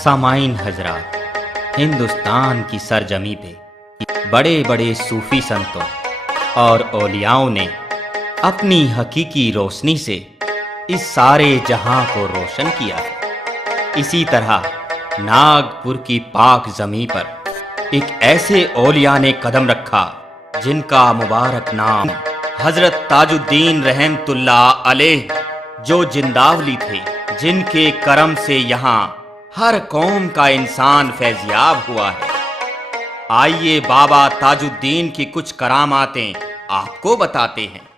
सामाइन हजरात, हिंदुस्तान की सरजमी पे बड़े बड़े सूफी संतों और औलियाओं ने अपनी हकीकी रोशनी से इस सारे जहां को रोशन किया है। इसी तरह नागपुर की पाक ज़मीं पर एक ऐसे औलिया ने कदम रखा जिनका मुबारक नाम हजरत ताजुद्दीन रहमतुल्लाह अलैह, जो जिंदावली थे, जिनके करम से यहाँ हर कौम का इंसान फैज़याब हुआ है। आइए बाबा ताजुद्दीन की कुछ करामातें आपको बताते हैं।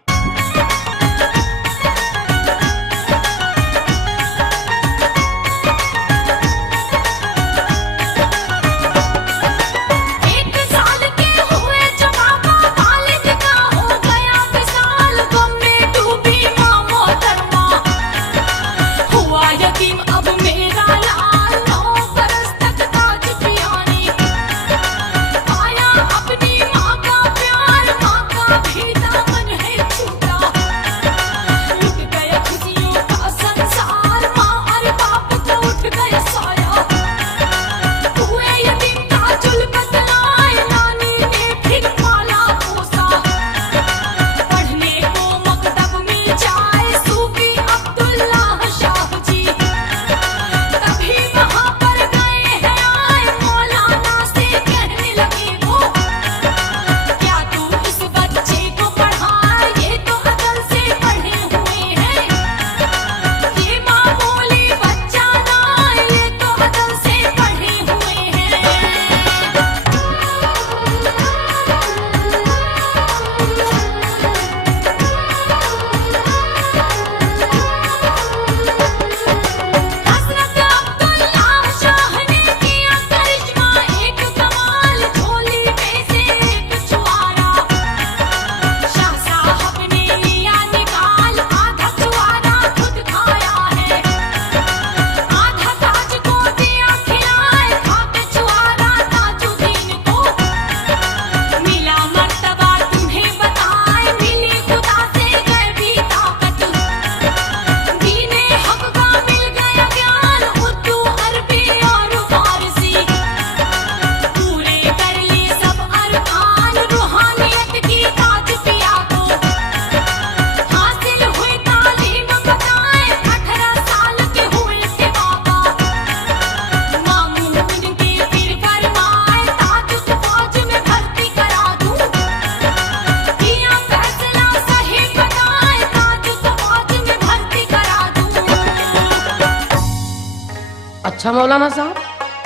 अच्छा मौलाना साहब,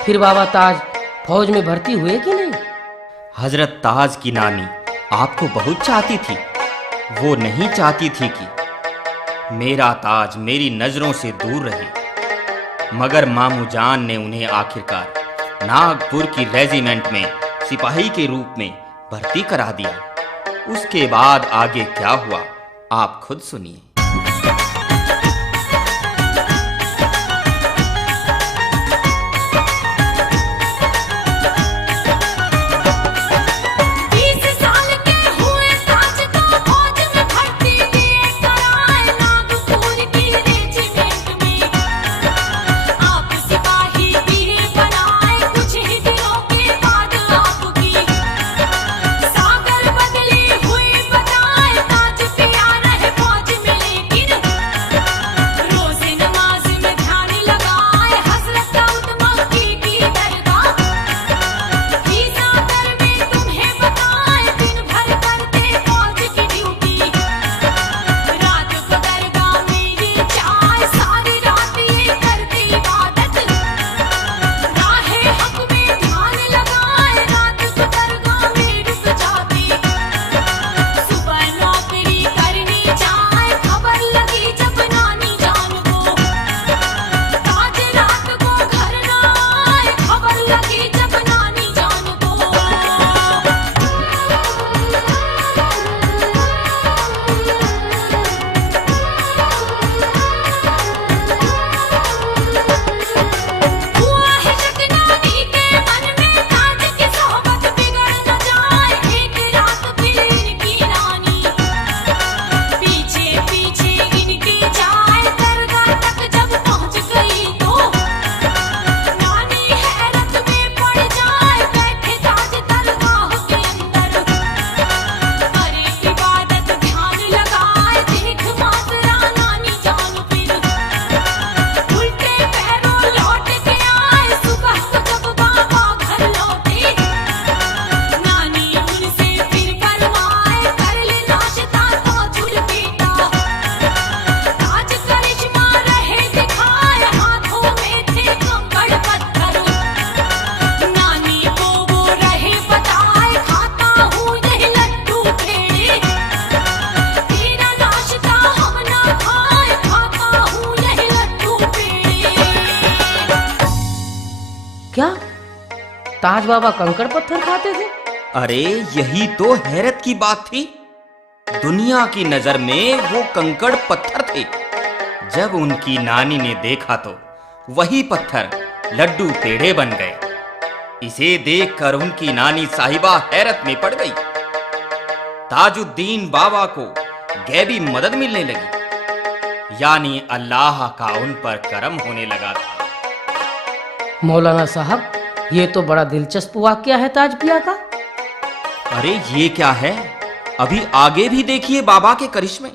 फिर बाबा ताज फौज में भर्ती हुए कि नहीं? हजरत ताज की नानी आपको बहुत चाहती थी। वो नहीं चाहती थी कि मेरा ताज मेरी नजरों से दूर रहे, मगर मामू जान ने उन्हें आखिरकार नागपुर की रेजिमेंट में सिपाही के रूप में भर्ती करा दिया। उसके बाद आगे क्या हुआ आप खुद सुनिए। क्या ताज बाबा कंकड़ पत्थर खाते थे? अरे यही तो हैरत की बात थी। दुनिया की नजर में वो कंकड़ पत्थर थे। जब उनकी नानी ने देखा तो वही पत्थर लड्डू पेड़े बन गए। इसे देखकर उनकी नानी साहिबा हैरत में पड़ गई। ताजुद्दीन बाबा को गैबी मदद मिलने लगी, यानी अल्लाह का उन पर करम होने लगा था। मौलाना साहब, ये तो बड़ा दिलचस्प वाकया है ताज पिया का। अरे ये क्या है, अभी आगे भी देखिए बाबा के करिश्मे।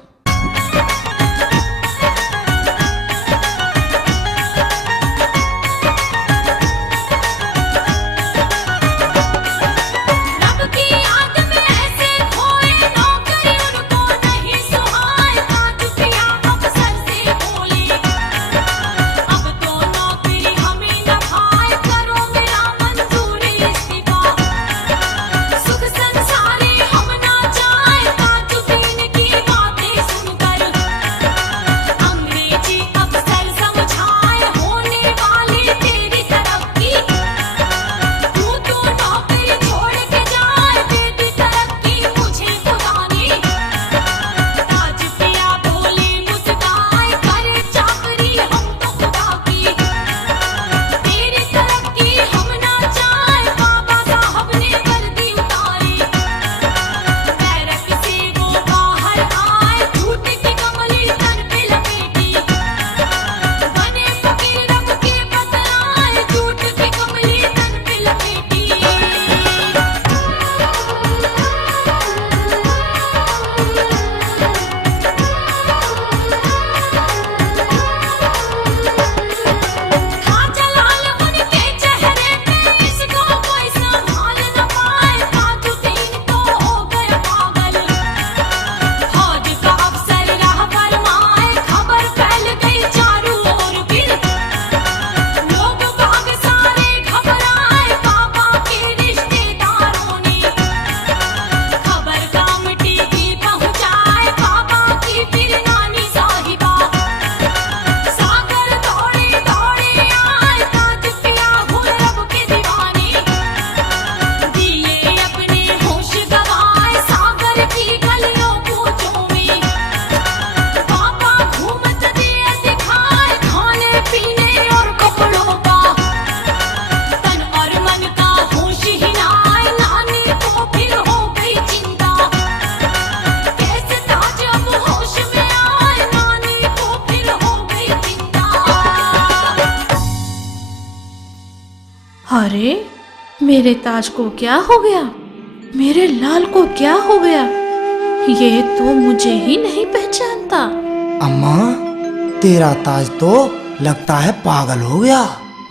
अरे मेरे ताज को क्या हो गया? मेरे लाल को क्या हो गया? ये तो मुझे ही नहीं पहचानता। अम्मा, तेरा ताज तो लगता है पागल हो गया।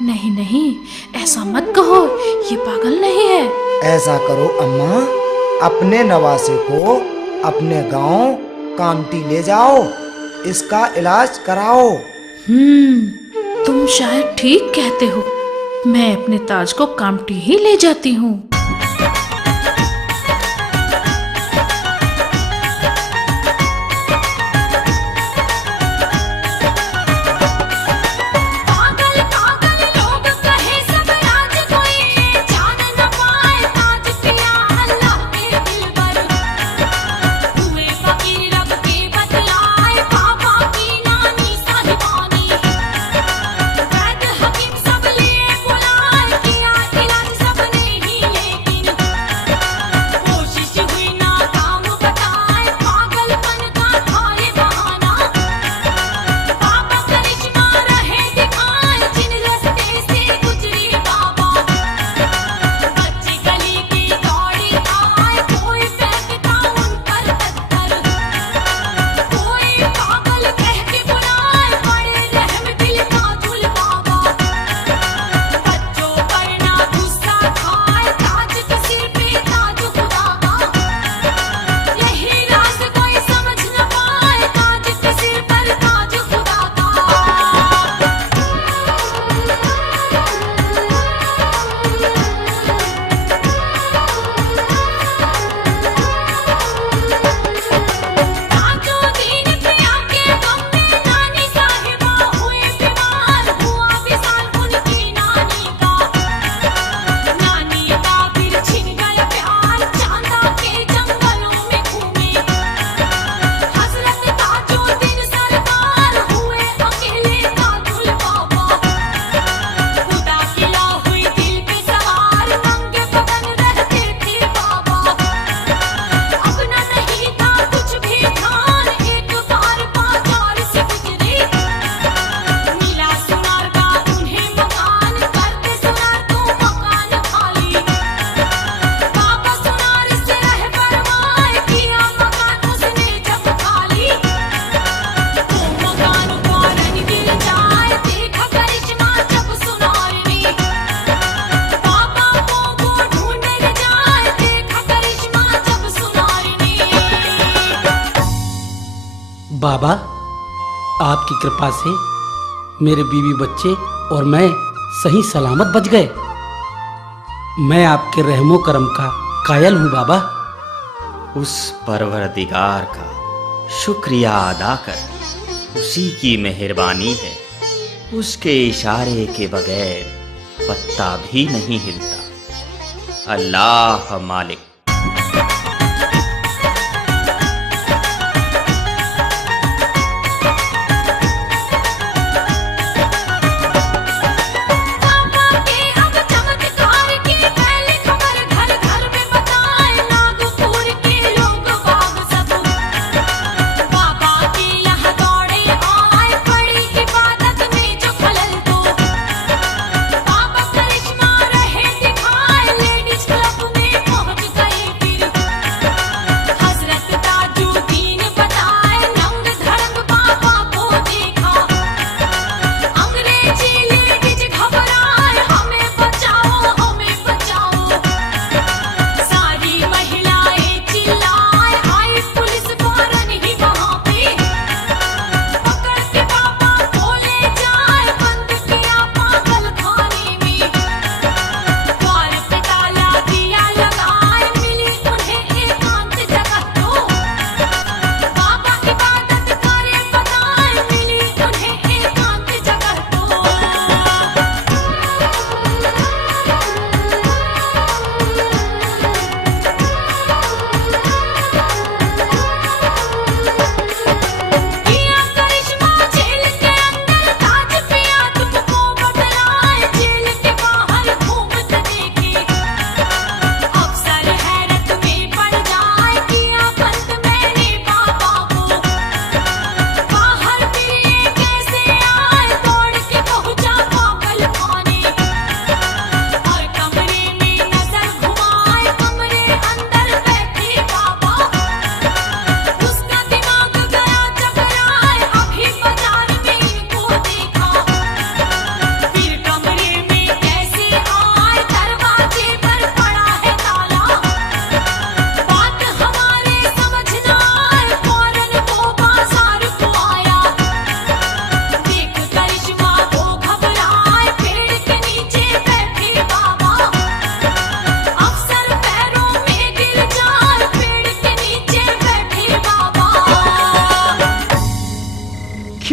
नहीं नहीं, ऐसा मत कहो, ये पागल नहीं है। ऐसा करो अम्मा, अपने नवासे को अपने गांव कामटी ले जाओ, इसका इलाज कराओ। तुम शायद ठीक कहते हो। मैं अपने ताज को कामटी ही ले जाती हूँ। बाबा, आपकी कृपा से मेरे बीवी बच्चे और मैं सही सलामत बच गए। मैं आपके रहमो करम का कायल हूँ बाबा। उस परवरदिगार का शुक्रिया अदा कर, उसी की मेहरबानी है। उसके इशारे के बगैर पत्ता भी नहीं हिलता। अल्लाह मालिक। पहुंच गए।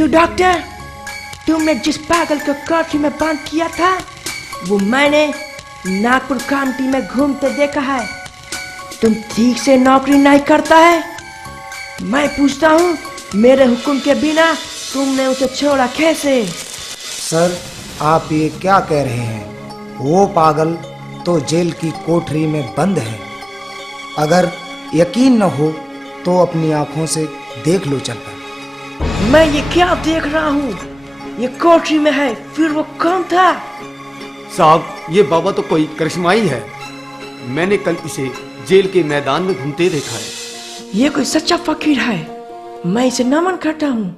तो डॉक्टर, तुमने जिस पागल को कोठरी में बंद किया था वो मैंने नागपुर काउंटी में घूमते देखा है। तुम ठीक से नौकरी नहीं करता है। मैं पूछता हूँ, मेरे हुक्म के बिना तुमने उसे छोड़ा कैसे? सर, आप ये क्या कह रहे हैं? वो पागल तो जेल की कोठरी में बंद है। अगर यकीन न हो तो अपनी आंखों से देख लो चलकर। मैं ये क्या देख रहा हूँ? ये कोठरी में है, फिर वो कौन था? साहब, ये बाबा तो कोई करिश्माई है। मैंने कल इसे जेल के मैदान में घूमते देखा है। ये कोई सच्चा फकीर है, मैं इसे नमन करता हूँ।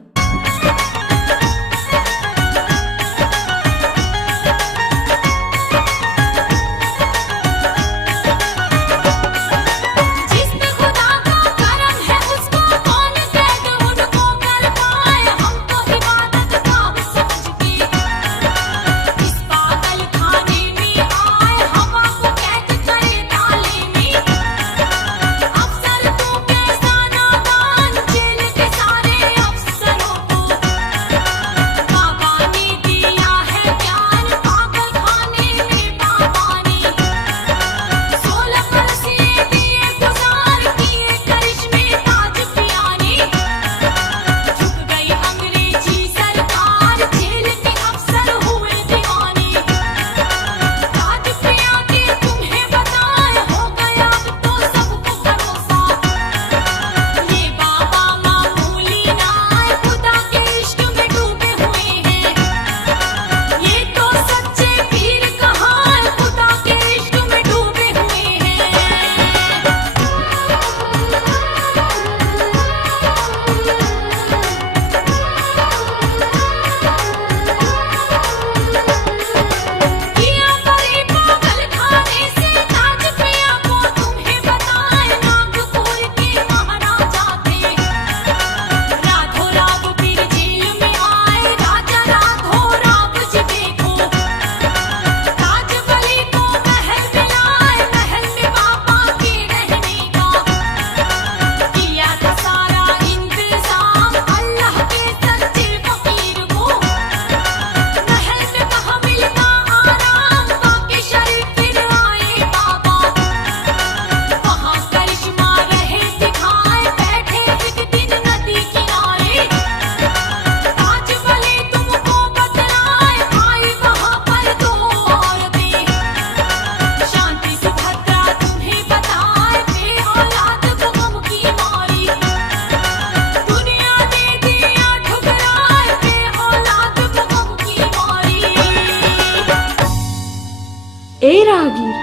ए राहगीर,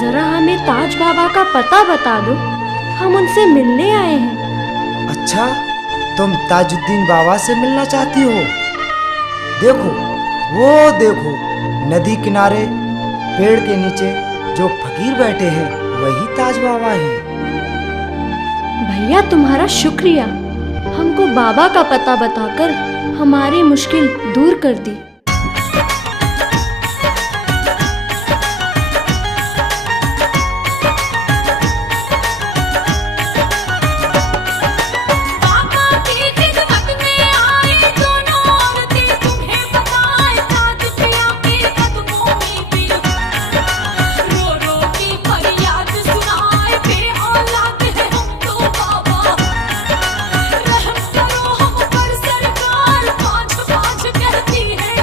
जरा हमें ताज बाबा का पता बता दो, हम उनसे मिलने आए हैं। अच्छा, तुम ताजुद्दीन बाबा से मिलना चाहती हो? देखो, वो देखो, नदी किनारे पेड़ के नीचे जो फकीर बैठे हैं वही ताज बाबा हैं। भैया तुम्हारा शुक्रिया, हमको बाबा का पता बताकर हमारी मुश्किल दूर कर दी। रहम करो हम पर सरकार, पाँच पाँच कहती है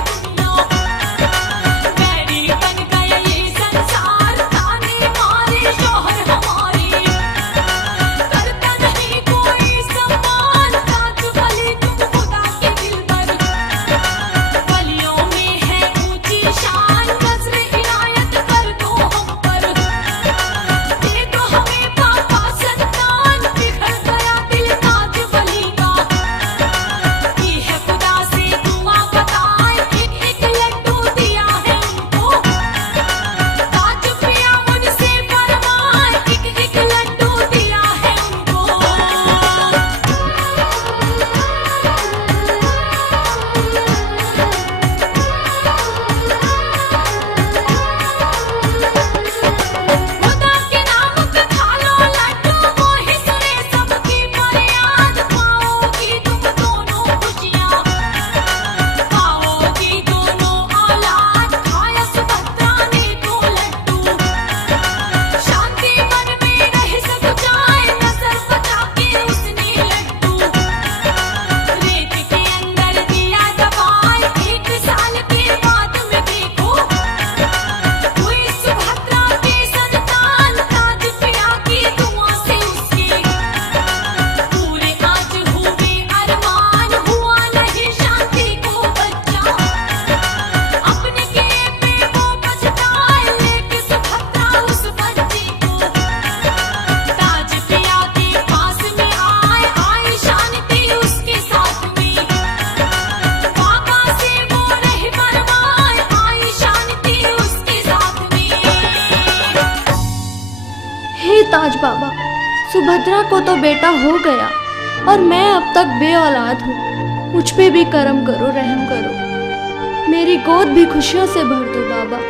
ताज बाबा, सुभद्रा को तो बेटा हो गया और मैं अब तक बेऔलाद हूँ। मुझ पे भी करम करो, रहम करो, मेरी गोद भी खुशियों से भर दो बाबा।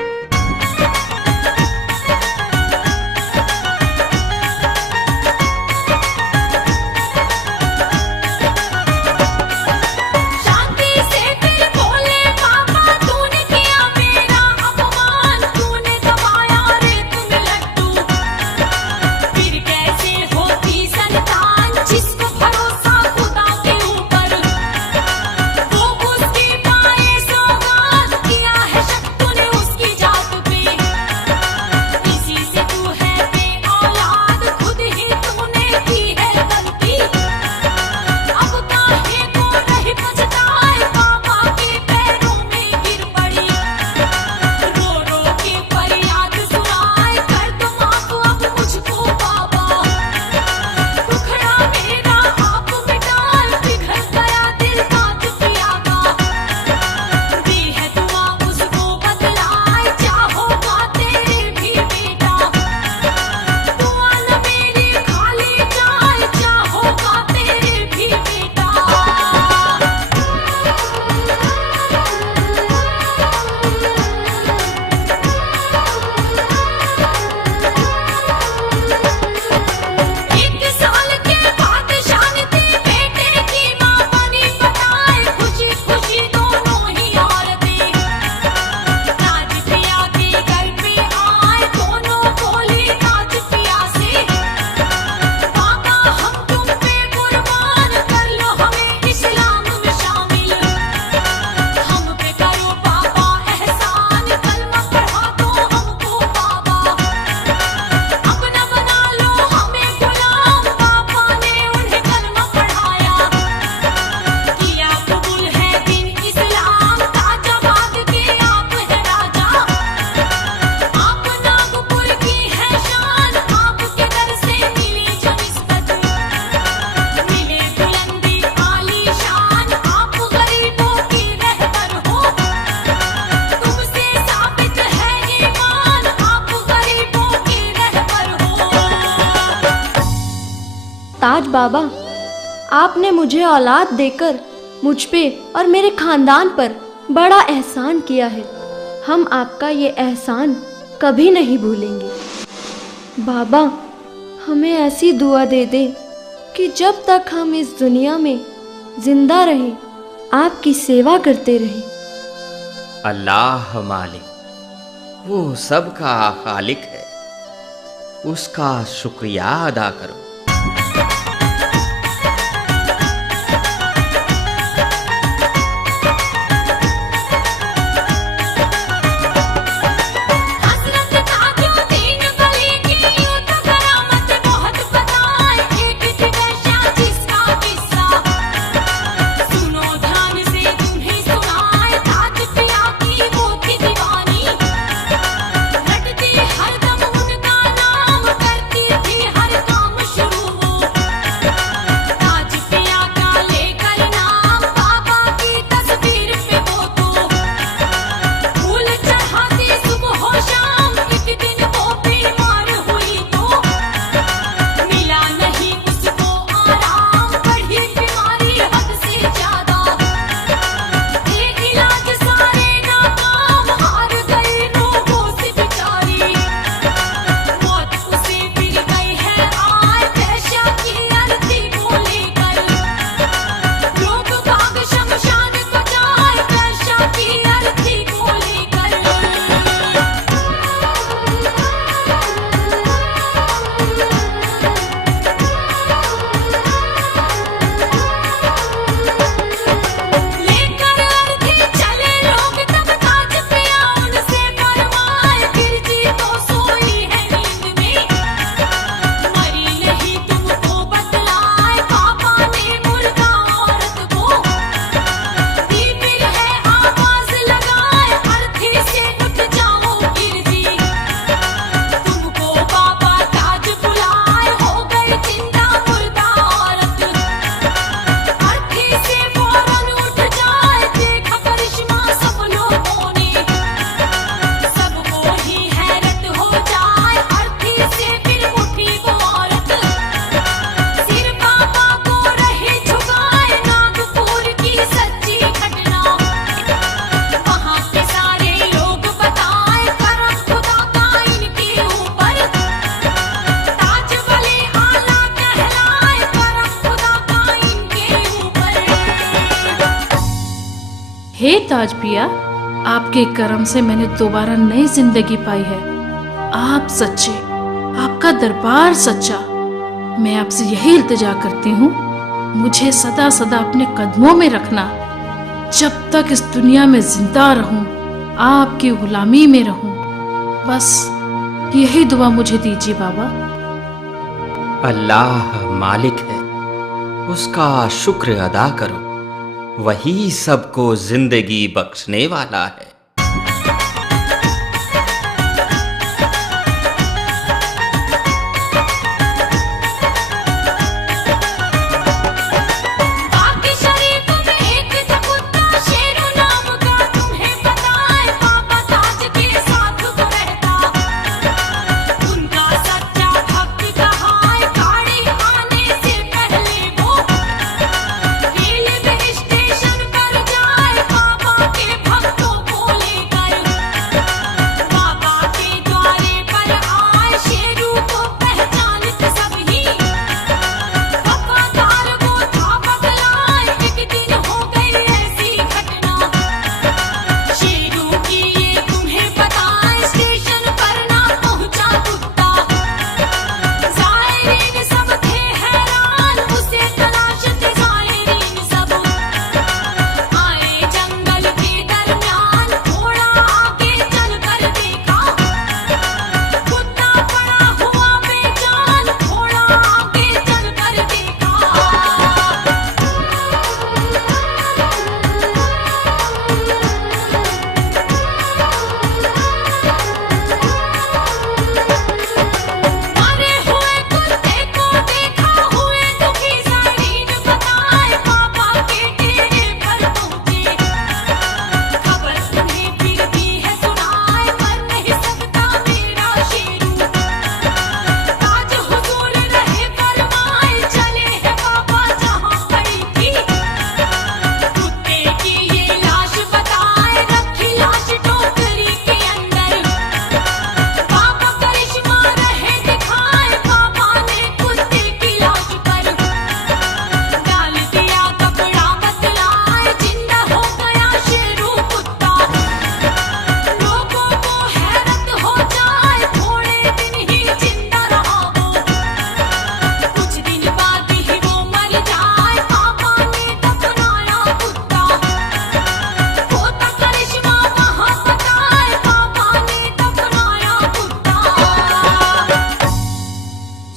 ताज बाबा, आपने मुझे औलाद देकर मुझ पे और मेरे खानदान पर बड़ा एहसान किया है। हम आपका ये एहसान कभी नहीं भूलेंगे। बाबा, हमें ऐसी दुआ दे दे कि जब तक हम इस दुनिया में जिंदा रहें, आपकी सेवा करते रहें। अल्लाह मालिक, वो सबका खालिक है, उसका शुक्रिया अदा करो। ताज पिया, आपके करम से मैंने दोबारा नई जिंदगी पाई है। आप सच्चे, आपका दरबार सच्चा। मैं आपसे यही इल्तिजा करती हूँ, मुझे सदा सदा अपने कदमों में रखना। जब तक इस दुनिया में जिंदा रहूं, आपकी गुलामी में रहूं। बस यही दुआ मुझे दीजिए बाबा। अल्लाह मालिक है, उसका शुक्र अदा करो, वही सबको जिंदगी बख्शने वाला है।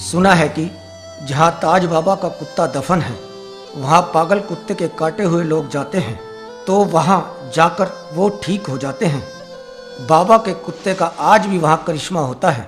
सुना है कि जहाँ ताज बाबा का कुत्ता दफन है, वहाँ पागल कुत्ते के काटे हुए लोग जाते हैं, तो वहाँ जाकर वो ठीक हो जाते हैं। बाबा के कुत्ते का आज भी वहाँ करिश्मा होता है।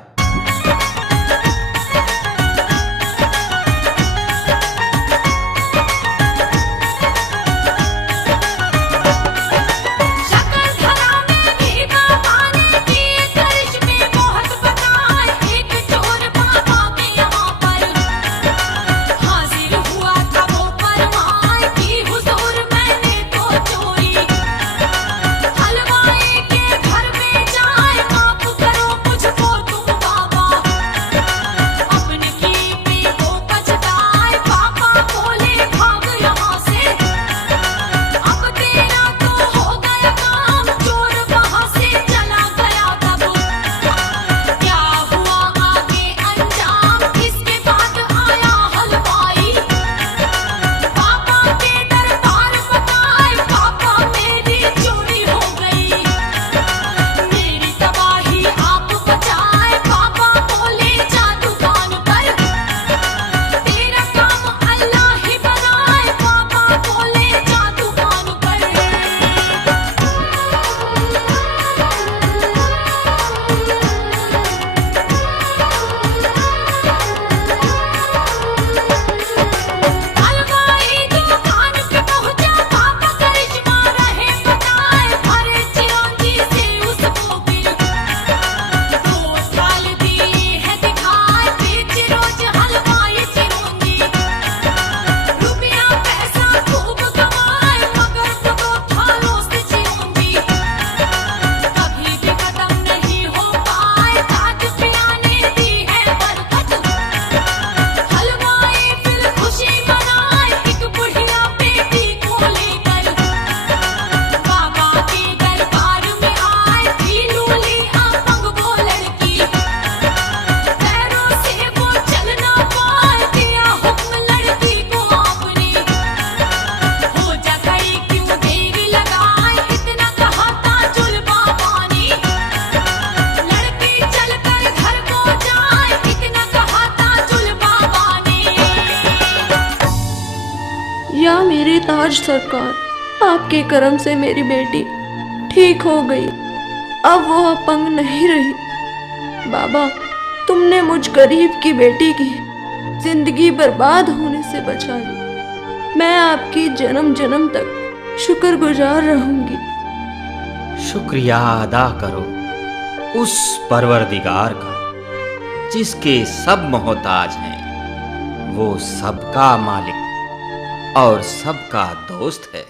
महाराज सरकार, आपके करम से मेरी बेटी ठीक हो गई, अब वो अपंग नहीं रही। बाबा, तुमने मुझ गरीब की बेटी की जिंदगी बर्बाद होने से बचा ली। मैं आपकी जन्म जन्म तक शुक्रगुजार रहूंगी। शुक्रिया अदा करो उस परवरदिगार का जिसके सब मोहताज हैं। वो सबका मालिक और सबका दोस्त है।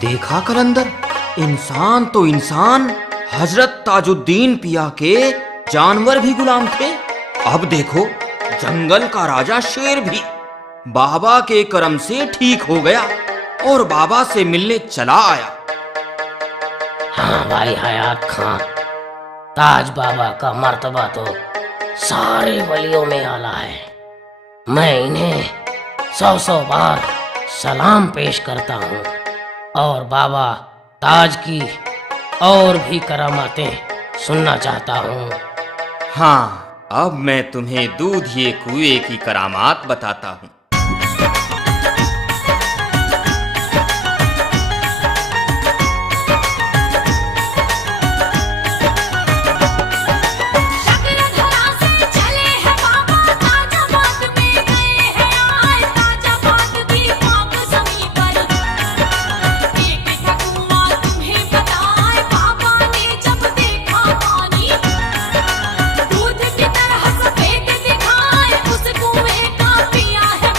देखा कलंदर, इंसान तो इंसान, हजरत ताजुद्दीन पिया के जानवर भी गुलाम थे। अब देखो जंगल का राजा शेर भी बाबा के करम से ठीक हो गया और बाबा से मिलने चला आया। हाँ भाई हयात खान, ताज बाबा का मर्तबा तो सारे वलियों में आला है। मैं इन्हें 100 बार सलाम पेश करता हूँ और बाबा ताज की और भी करामातें सुनना चाहता हूँ। हाँ, अब मैं तुम्हें दूधिए कुएं की करामात बताता हूँ। दूध की तरह सफेद दिखाए उस कुएं का पिया है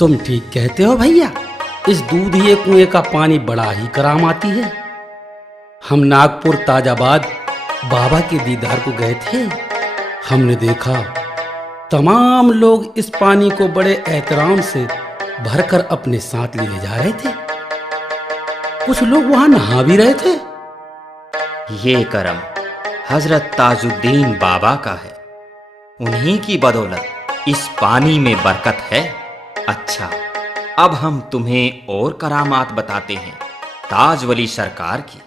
तुम ठीक कहते हो भैया, इस दूधिए कुएं का पानी बड़ा ही कराम आती है। हम नागपुर ताजाबाद बाबा के दीदार को गए थे। हमने देखा तमाम लोग इस पानी को बड़े एहतराम से भरकर अपने साथ लिए जा रहे थे। कुछ लोग वहां नहा भी रहे थे। ये करम हजरत ताजुद्दीन बाबा का है। उन्हीं की बदौलत इस पानी में बरकत है। अच्छा, अब हम तुम्हें और करामात बताते हैं ताज वली सरकार की।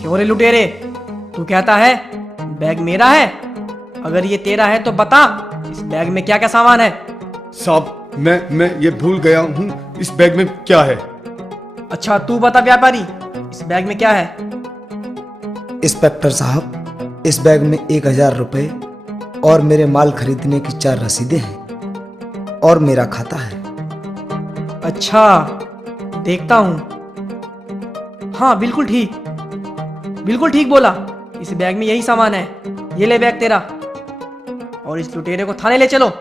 क्यों रे लुटेरे, तू कहता है बैग मेरा है? अगर ये तेरा है तो बता, इस बैग में क्या क्या सामान है? साहब मैं ये भूल गया हूँ, इस बैग में क्या है? अच्छा तू बता व्यापारी, इस बैग में क्या है? इंस्पेक्टर साहब, इस बैग में 1000 रुपए और मेरे माल खरीदने की 4 रसीदें हैं और मेरा खाता है। अच्छा देखता हूँ। हाँ बिल्कुल ठीक बोला, इस बैग में यही सामान है। ये ले बैग तेरा, और इस लुटेरे को थाने ले चलो।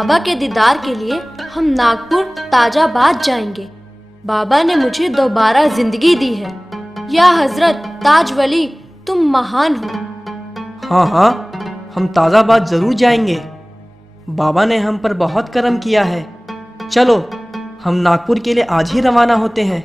बाबा के दीदार के लिए हम नागपुर ताजाबाद जाएंगे। बाबा ने मुझे दोबारा जिंदगी दी है। या हजरत ताज वली, तुम महान हो। हाँ हाँ, हम ताज़ाबाद जरूर जाएंगे। बाबा ने हम पर बहुत करम किया है। चलो हम नागपुर के लिए आज ही रवाना होते हैं।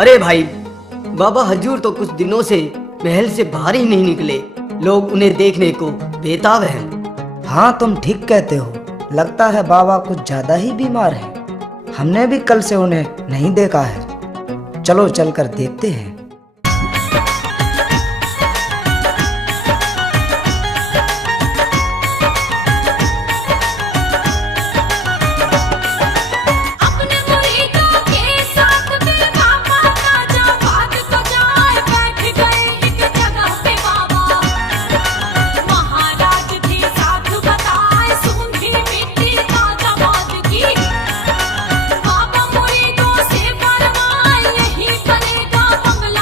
अरे भाई, बाबा हजूर तो कुछ दिनों से महल से बाहर ही नहीं निकले। लोग उन्हें देखने को बेताब हैं। हाँ, तुम ठीक कहते हो। लगता है बाबा कुछ ज्यादा ही बीमार हैं। हमने भी कल से उन्हें नहीं देखा है। चलो चलकर देखते हैं। बाबा मुरीदों से फरमाए, यही बनेगा बंगला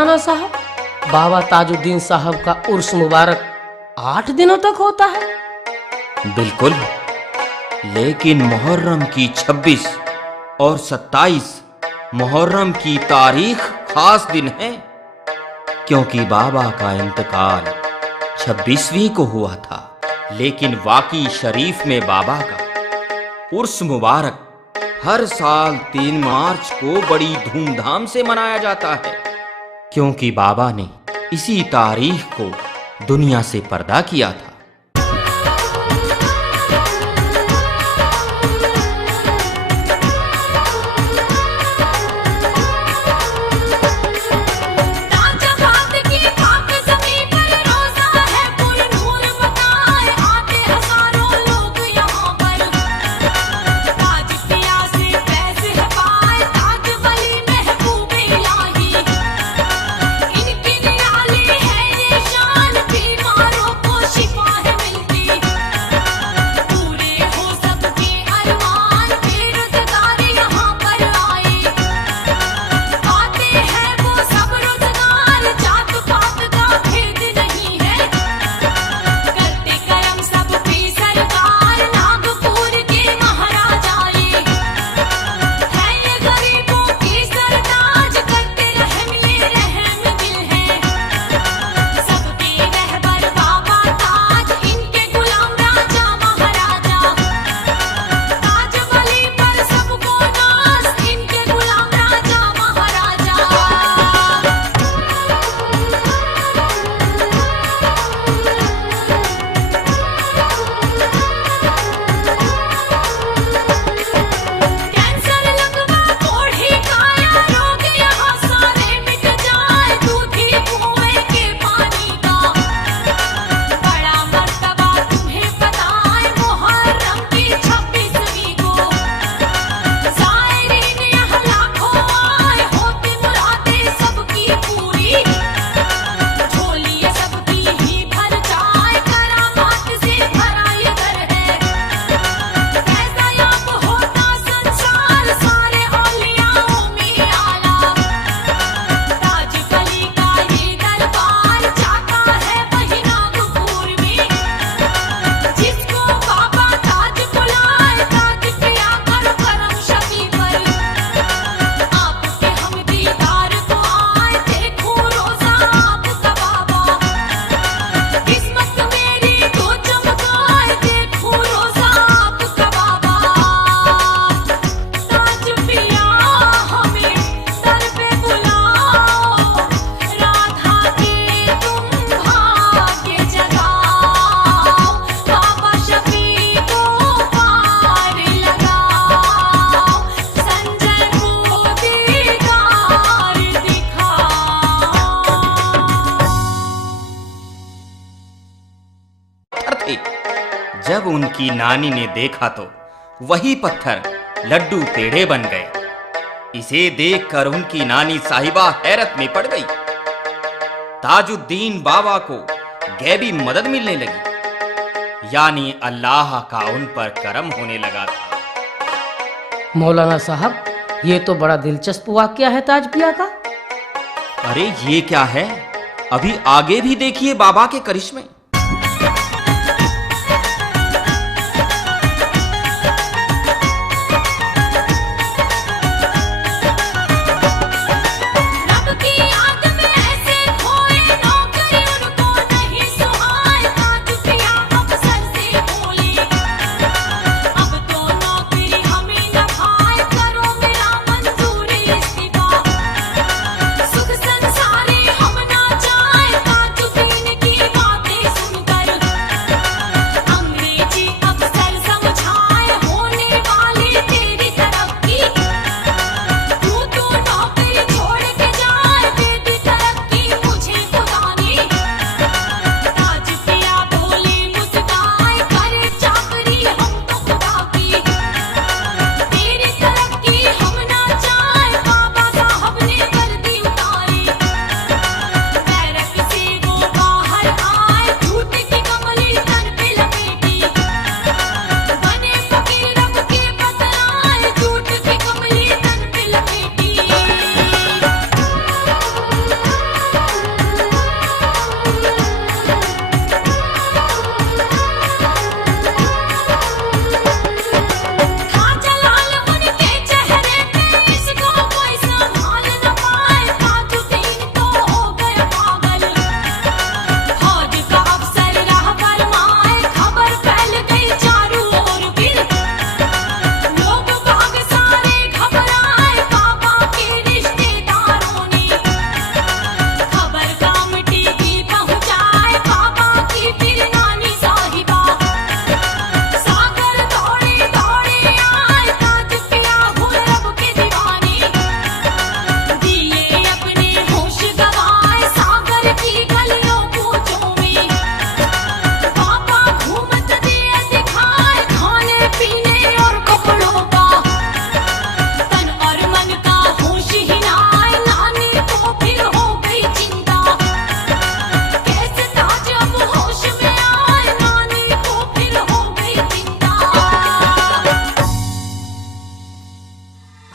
मौलाना साहब, बाबा ताजुद्दीन साहब का उर्स मुबारक 8 दिनों तक होता है? बिल्कुल, लेकिन मुहर्रम की 26 और 27 मुहर्रम की तारीख खास दिन है, क्योंकि बाबा का इंतकाल 26वीं को हुआ था। लेकिन वाकई शरीफ में बाबा का उर्स मुबारक हर साल 3 मार्च को बड़ी धूमधाम से मनाया जाता है, क्योंकि बाबा ने इसी तारीख को दुनिया से पर्दा किया था। जब उनकी नानी ने देखा तो वही पत्थर लड्डू टेढ़े बन गए। इसे देखकर उनकी नानी साहिबा हैरत में पड़ गई। ताजुद्दीन बाबा को गैबी मदद मिलने लगी, यानी अल्लाह का उन पर करम होने लगा था। मौलाना साहब, ये तो बड़ा दिलचस्प वाकया है ताजपिया का। अरे ये क्या है, अभी आगे भी देखिए बाबा के करिश्मे।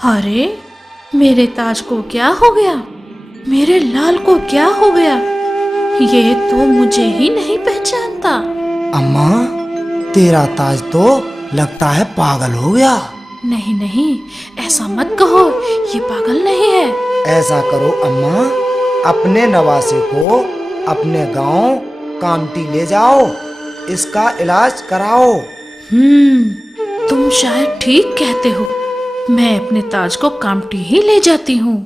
अरे मेरे ताज को क्या हो गया? मेरे लाल को क्या हो गया? ये तो मुझे ही नहीं पहचानता। अम्मा, तेरा ताज तो लगता है पागल हो गया। नहीं नहीं, ऐसा मत कहो, ये पागल नहीं है। ऐसा करो अम्मा, अपने नवासे को अपने गांव कामटी ले जाओ, इसका इलाज कराओ। तुम शायद ठीक कहते हो। मैं अपने ताज को कामटी ही ले जाती हूँ।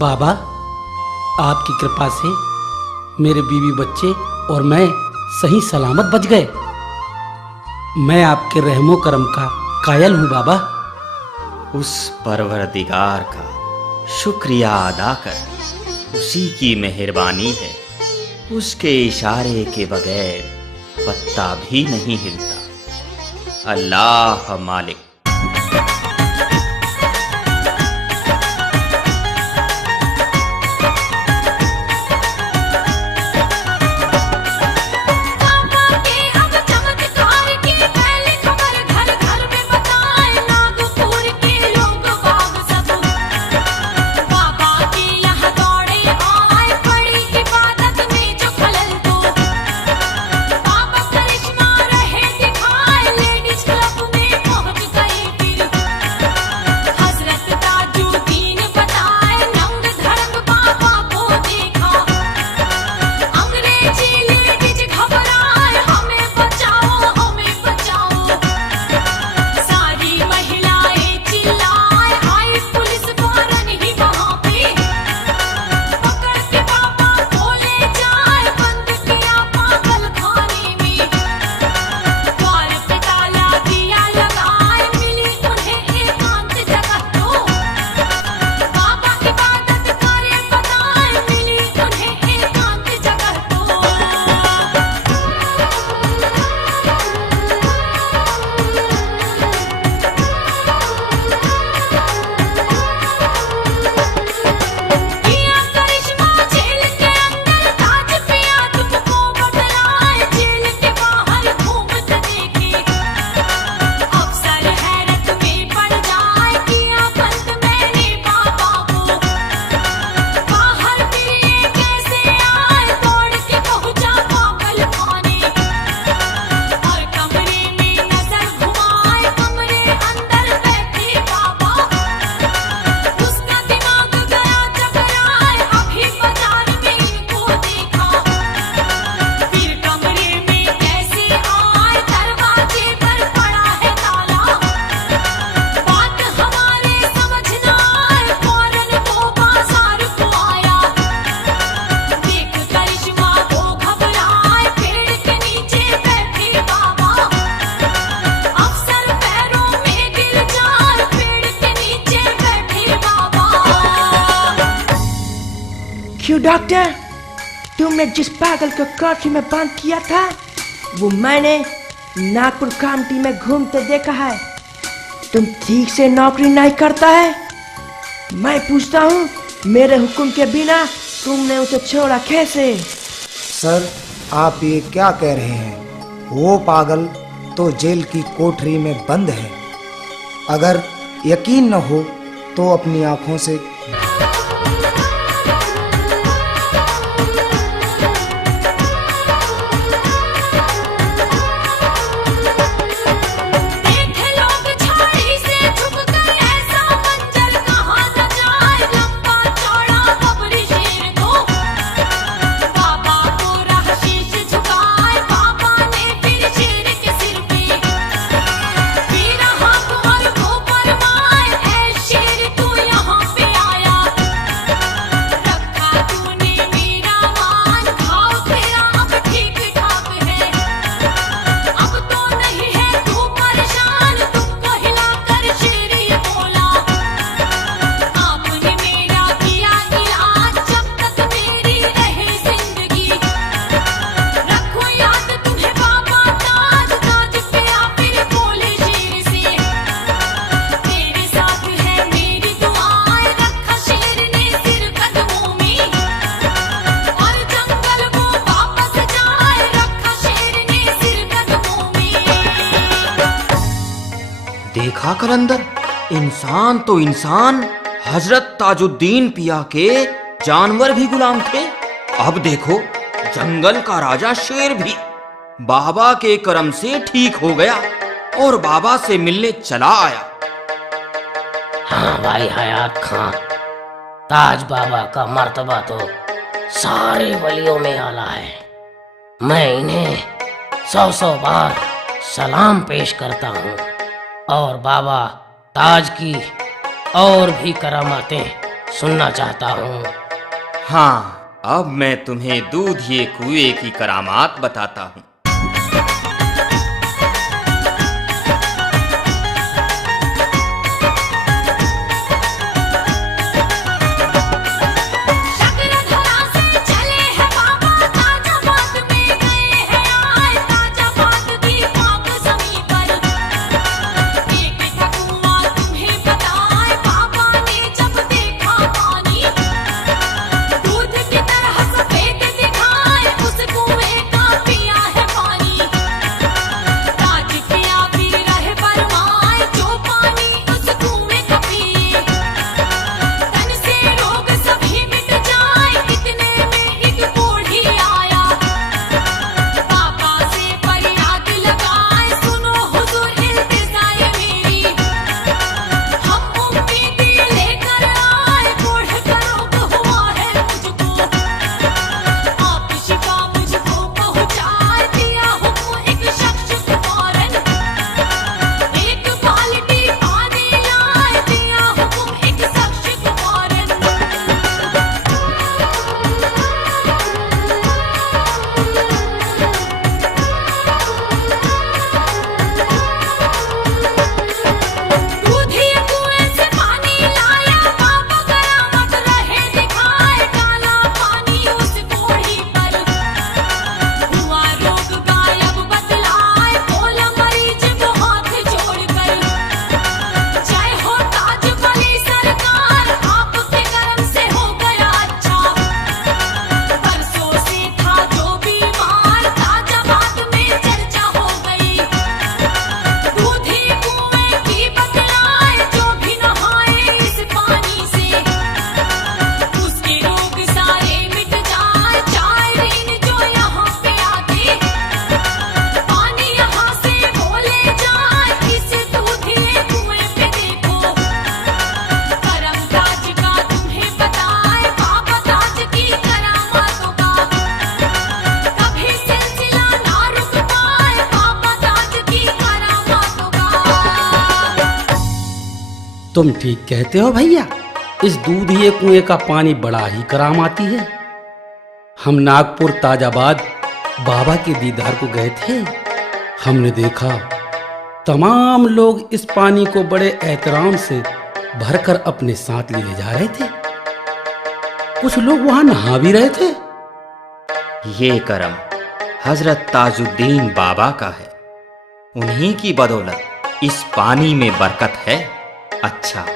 बाबा, आपकी कृपा से मेरे बीवी बच्चे और मैं सही सलामत बच गए। मैं आपके रहमो करम का कायल हूँ बाबा। उस परवरदिगार का शुक्रिया अदा कर। उसी की मेहरबानी है, उसके इशारे के बगैर पत्ता भी नहीं हिलता। अल्लाह मालिक। पहुंच गए। डॉक्टर, तुमने जिस पागल को कोठरी में बंद किया था वो मैंने नागपुर काउंटी में घूमते देखा है। तुम ठीक से नौकरी नहीं करता है। मैं पूछता हूँ, मेरे हुक्म के बिना तुमने उसे छोड़ा कैसे? सर, आप ये क्या कह रहे हैं? वो पागल तो जेल की कोठरी में बंद है। अगर यकीन न हो तो अपनी आंखों से देखा कलंदर, इंसान तो इंसान, हजरत ताजुद्दीन पिया के जानवर भी गुलाम थे। अब देखो, जंगल का राजा शेर भी बाबा के करम से ठीक हो गया और बाबा से मिलने चला आया। हाँ भाई हयात खान, ताज बाबा का मर्तबा तो सारे वलियों में आला है। मैं इन्हें 100 बार सलाम पेश करता हूँ और बाबा ताज की और भी करामातें सुनना चाहता हूँ। हाँ, अब मैं तुम्हें दूधिए कुएं की करामात बताता हूँ। तुम ठीक कहते हो भैया, इस दूधिए कुएं का पानी बड़ा ही करामाती है। हम नागपुर ताजाबाद बाबा के दीदार को गए थे। हमने देखा तमाम लोग इस पानी को बड़े एहतराम से भरकर अपने साथ लिए जा रहे थे। कुछ लोग वहां नहा भी रहे थे। ये करम हजरत ताजुद्दीन बाबा का है। उन्हीं की बदौलत इस पानी में बरकत है। अच्छा,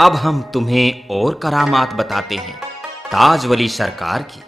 अब हम तुम्हें और करामात बताते हैं ताज वली सरकार की।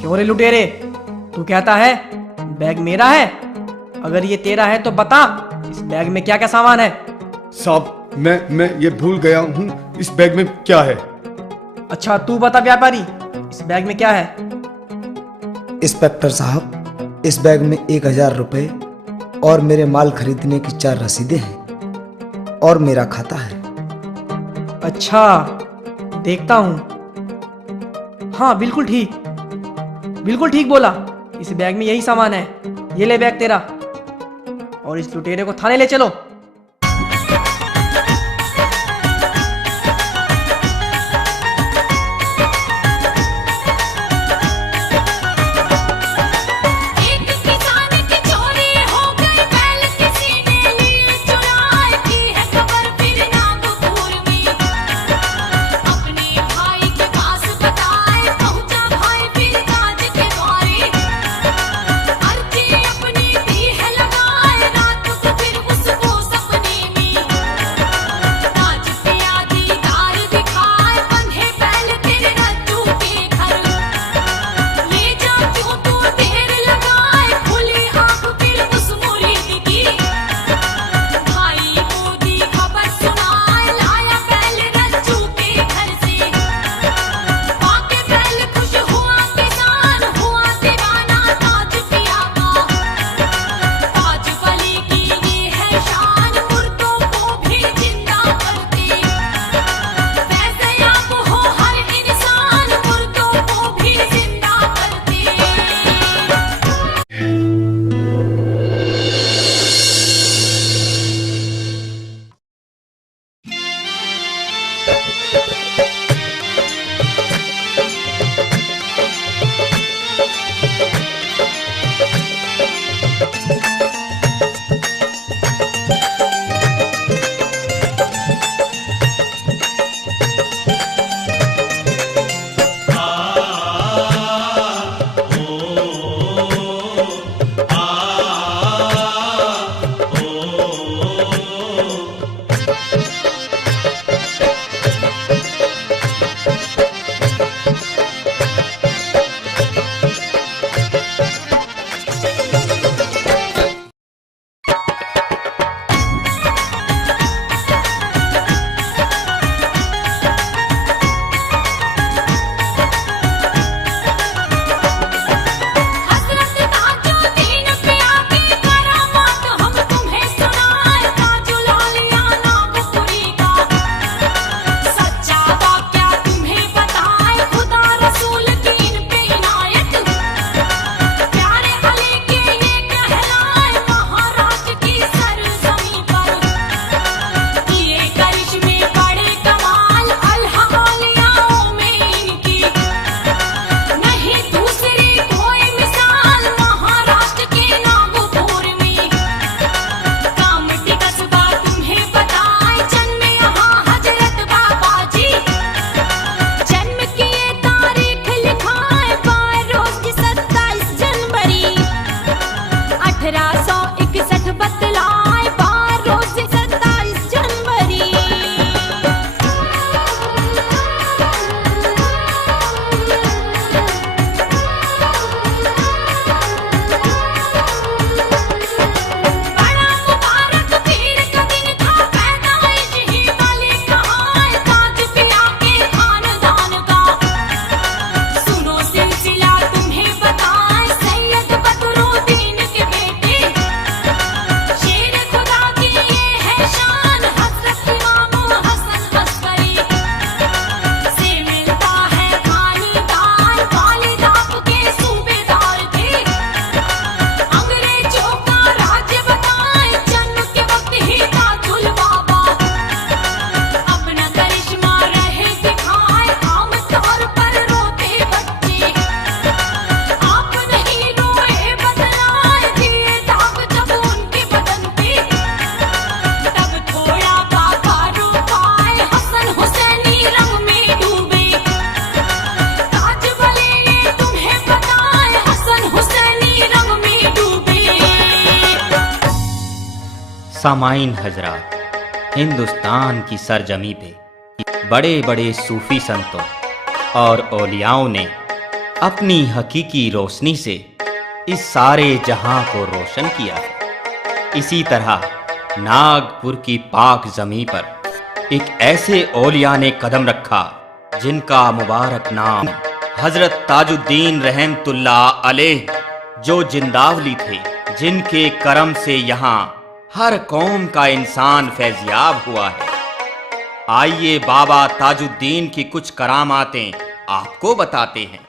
क्यों रे लुटेरे, तू कहता है बैग मेरा है? अगर ये तेरा है तो बता, इस बैग में क्या क्या सामान है? साहब मैं ये भूल गया हूँ, इस बैग में क्या है? अच्छा तू बता व्यापारी, इस बैग में क्या है? इंस्पेक्टर साहब, इस बैग में 1000 रुपए और मेरे माल खरीदने की 4 रसीदें हैं और मेरा खाता है। अच्छा देखता हूँ। हाँ बिल्कुल ठीक बोला, इस बैग में यही सामान है। ये ले बैग तेरा, और इस लुटेरे को थाने ले चलो। सामाइन हजरात, हिंदुस्तान की सरजमी पे बड़े बड़े सूफी संतों और औलियाओं ने अपनी हकीकी रोशनी से इस सारे जहां को रोशन किया है। इसी तरह नागपुर की पाक जमी पर एक ऐसे औलिया ने कदम रखा जिनका मुबारक नाम हजरत ताजुद्दीन रहमतुल्लाह अलैह, जो जिंदावली थे, जिनके करम से यहाँ हर कौम का इंसान फैज़याब हुआ है। आइए बाबा ताजुद्दीन की कुछ करामातें आपको बताते हैं।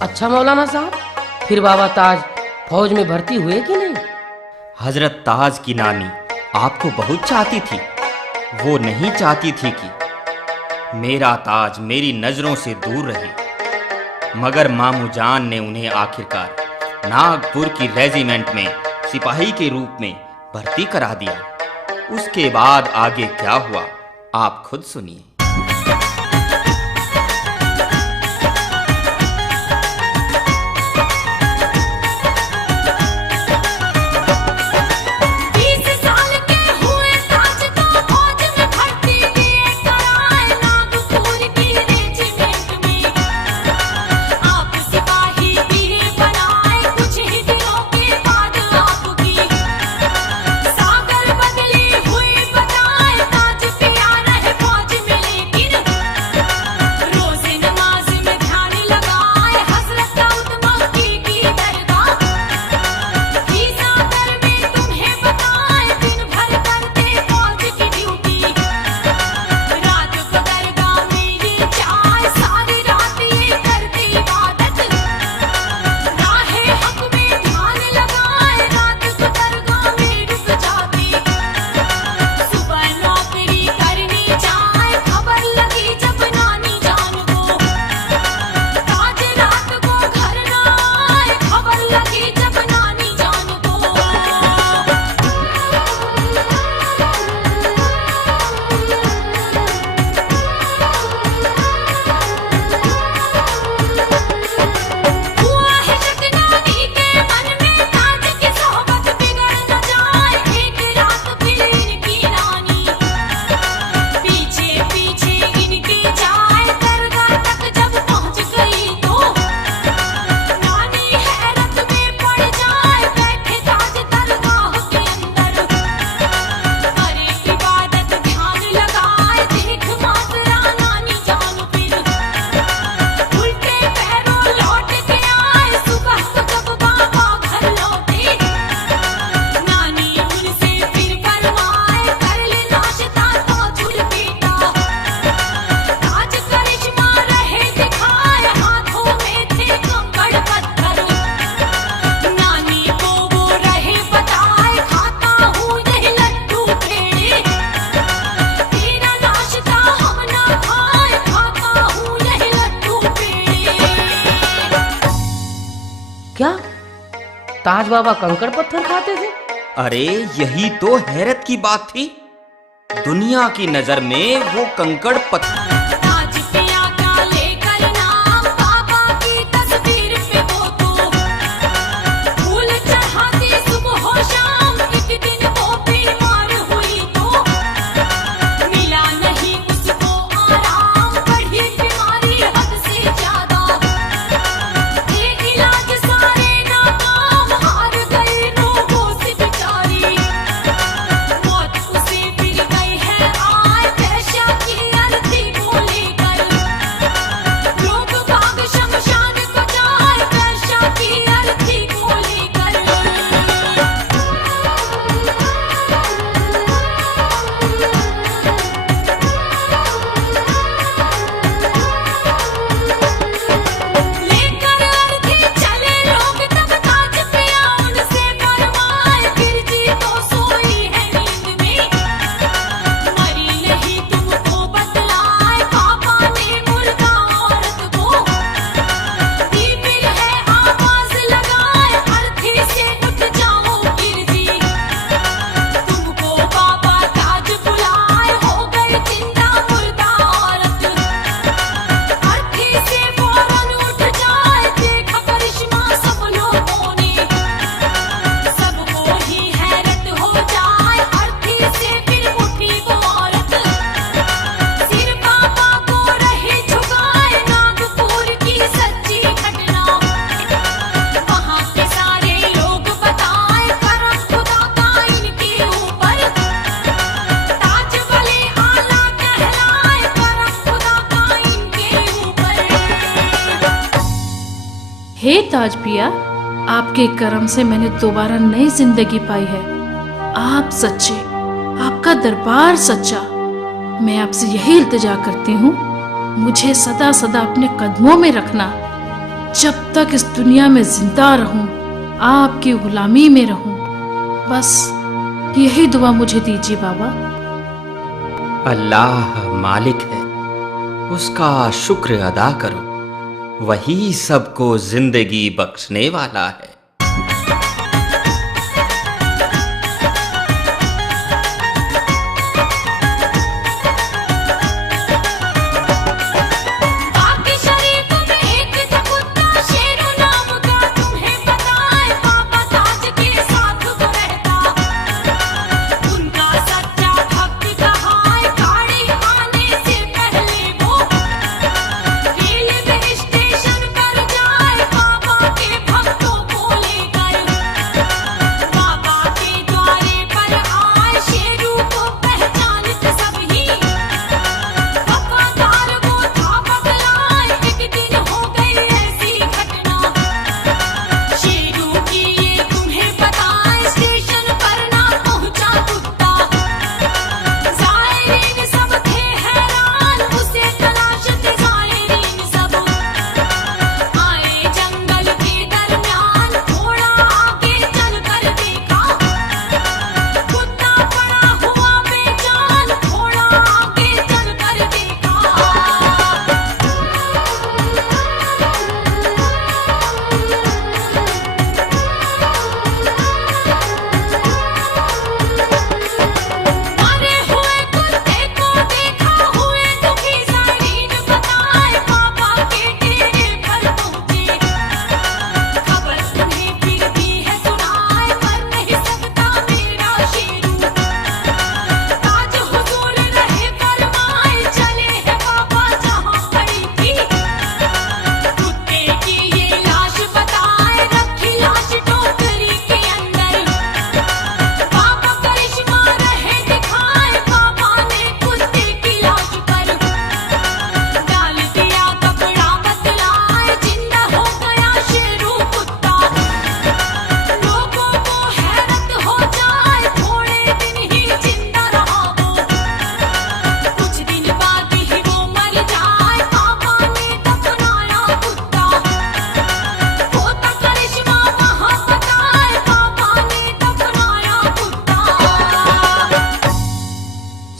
अच्छा मौलाना साहब, फिर बाबा ताज फौज में भर्ती हुए कि नहीं? हजरत ताज की नानी आपको बहुत चाहती थी। वो नहीं चाहती थी कि मेरा ताज मेरी नजरों से दूर रहे, मगर मामू जान ने उन्हें आखिरकार नागपुर की रेजिमेंट में सिपाही के रूप में भर्ती करा दिया। उसके बाद आगे क्या हुआ आप खुद सुनिए। सागर बदली हुई बताए ताज पिया रहे फौज मिली ताज बाबा कंकड़ पत्थर खाते थे? अरे यही तो हैरत की बात थी। दुनिया की नजर में वो कंकड़ पत्थर हे ताज पिया, आपके करम से मैंने दोबारा नई जिंदगी पाई है। आप सच्चे, आपका दरबार सच्चा। मैं आपसे यही इल्तिजा करती हूँ, मुझे सदा सदा अपने कदमों में रखना। जब तक इस दुनिया में जिंदा रहूं, आपकी गुलामी में रहूं। बस यही दुआ मुझे दीजिए बाबा। अल्लाह मालिक है, उसका शुक्र अदा करो। वही सबको जिंदगी बख्शने वाला है।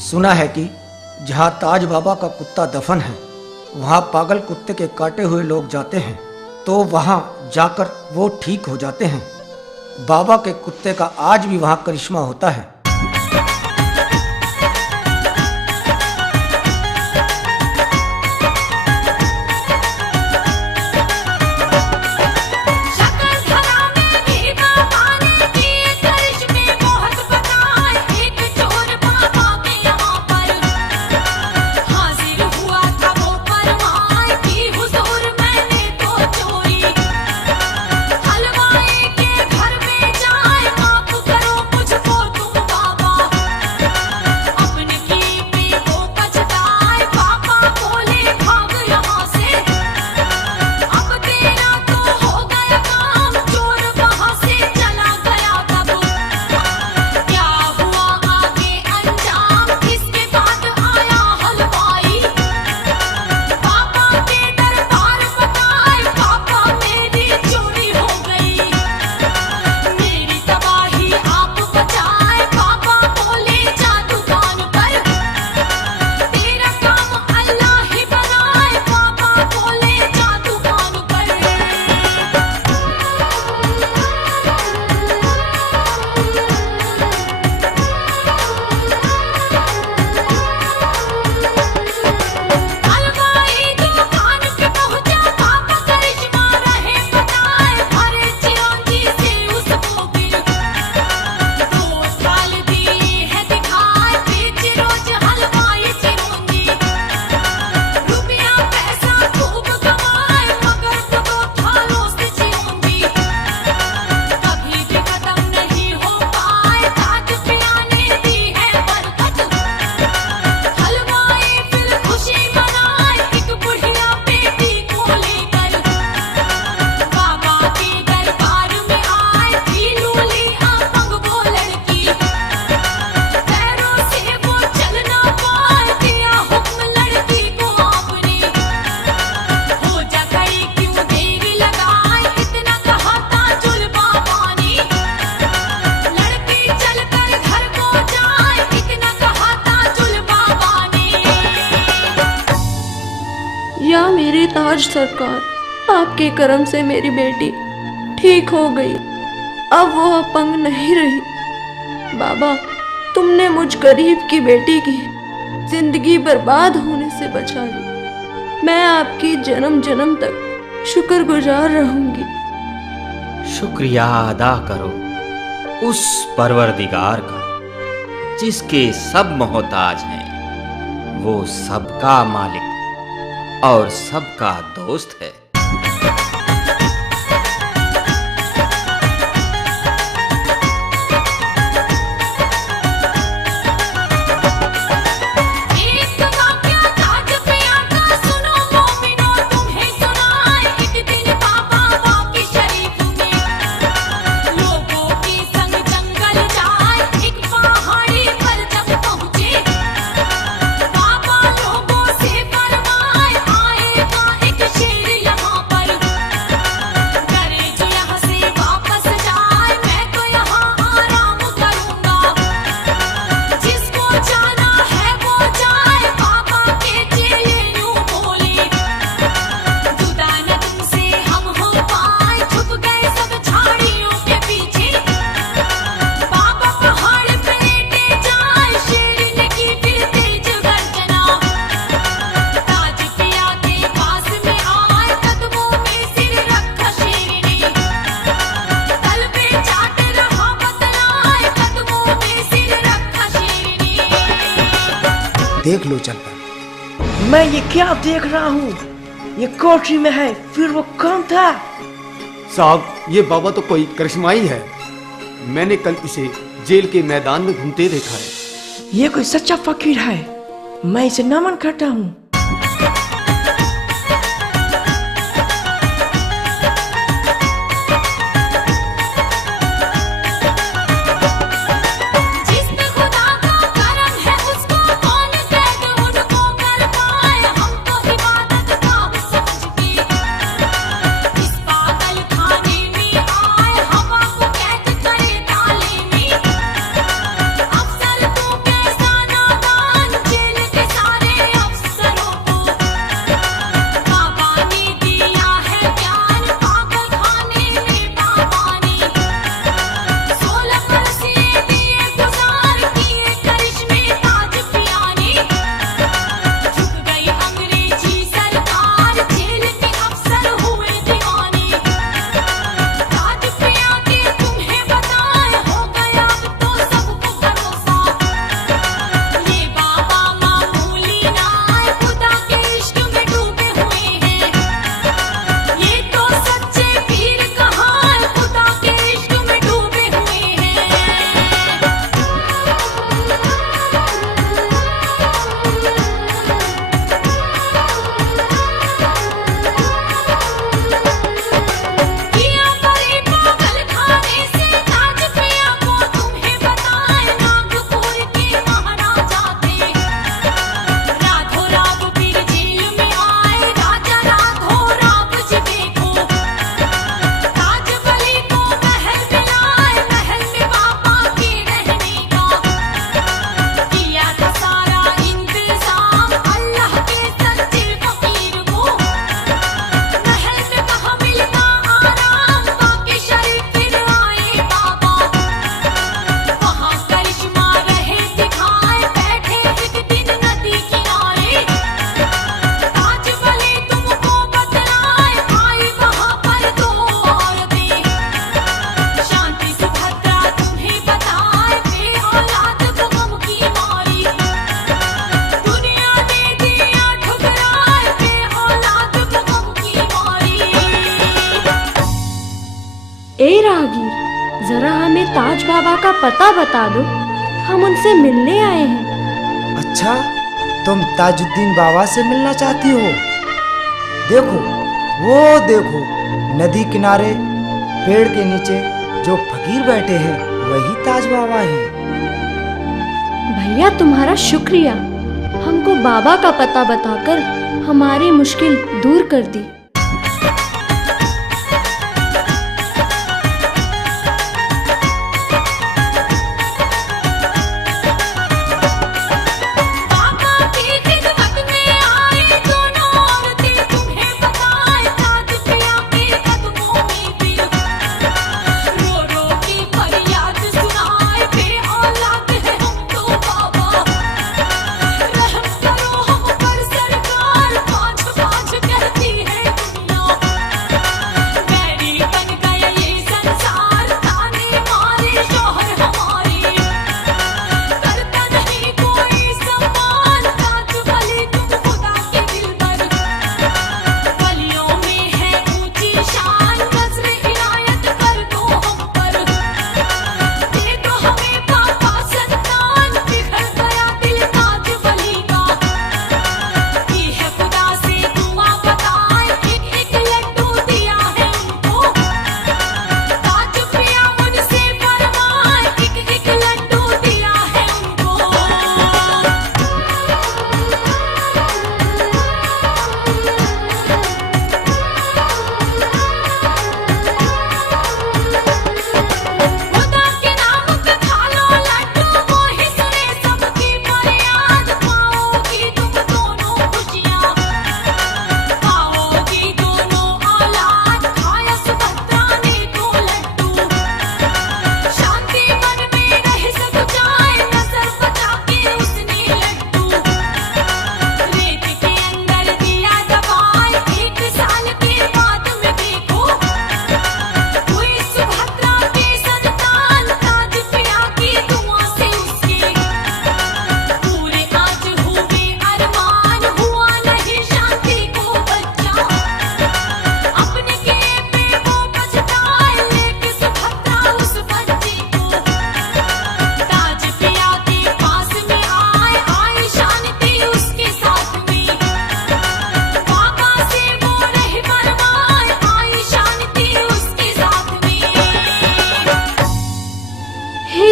सुना है कि जहाँ ताज बाबा का कुत्ता दफन है, वहाँ पागल कुत्ते के काटे हुए लोग जाते हैं, तो वहाँ जाकर वो ठीक हो जाते हैं। बाबा के कुत्ते का आज भी वहां करिश्मा होता है। या मेरे ताज सरकार, आपके करम से मेरी बेटी ठीक हो गई, अब वो अपंग नहीं रही। बाबा, तुमने मुझ गरीब की बेटी की जिंदगी बर्बाद होने से बचा ली। मैं आपकी जन्म जन्म तक शुक्रगुजार रहूंगी। शुक्रिया अदा करो उस परवरदिगार का जिसके सब मोहताज हैं। वो सबका मालिक और सबका दोस्त है। देख लो चलकर। मैं ये क्या देख रहा हूँ? ये कोठरी में है, फिर वो कौन था? साहब, ये बाबा तो कोई करिश्माई है। मैंने कल इसे जेल के मैदान में घूमते देखा है। ये कोई सच्चा फकीर है, मैं इसे नमन करता हूँ। अफसर बाबा का पता बता दो, हम उनसे मिलने आए हैं। अच्छा, तुम ताजुद्दीन बाबा से मिलना चाहती हो? देखो, वो देखो, नदी किनारे पेड़ के नीचे जो फकीर बैठे हैं वही ताज बाबा हैं। भैया तुम्हारा शुक्रिया, हमको बाबा का पता बताकर हमारी मुश्किल दूर कर दी।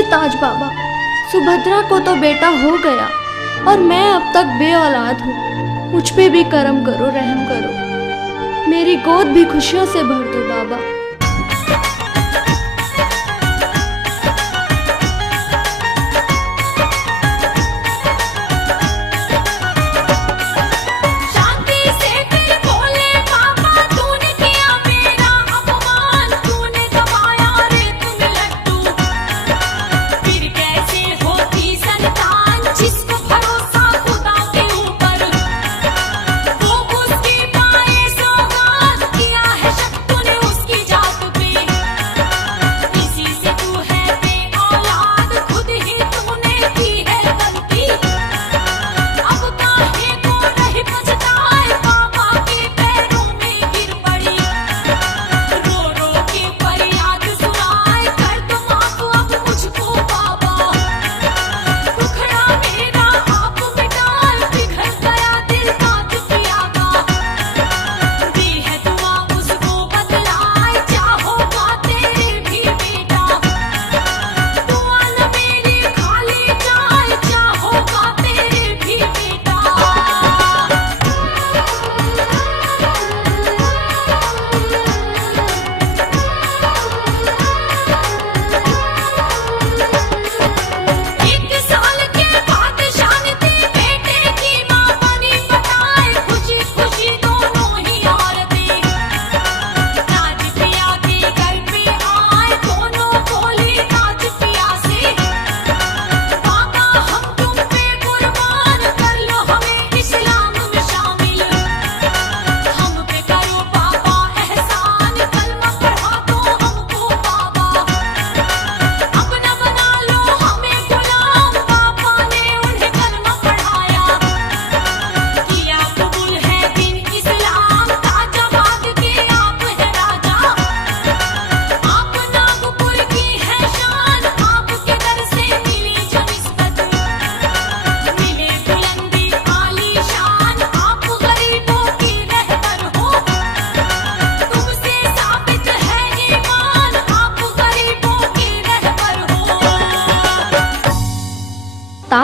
ताज बाबा, सुभद्रा को तो बेटा हो गया और मैं अब तक बे औलाद हूँ। मुझ पे भी करम करो, रहम करो, मेरी गोद भी खुशियों से भर दो बाबा। किया है शक तूने उसकी जान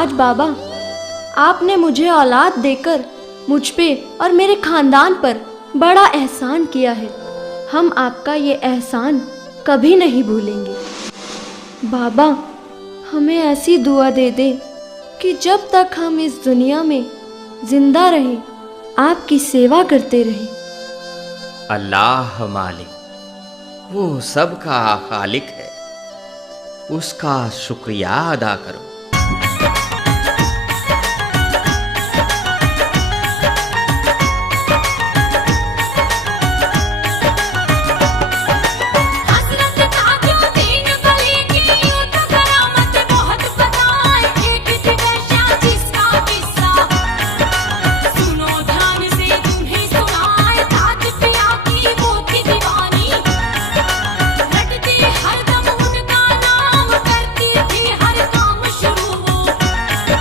ताज बाबा, आपने मुझे औलाद देकर मुझ पे और मेरे खानदान पर बड़ा एहसान किया है। हम आपका ये एहसान कभी नहीं भूलेंगे। बाबा, हमें ऐसी दुआ दे दे कि जब तक हम इस दुनिया में जिंदा रहें, आपकी सेवा करते रहें। अल्लाह मालिक, वो सबका खालिक है, उसका शुक्रिया अदा करो।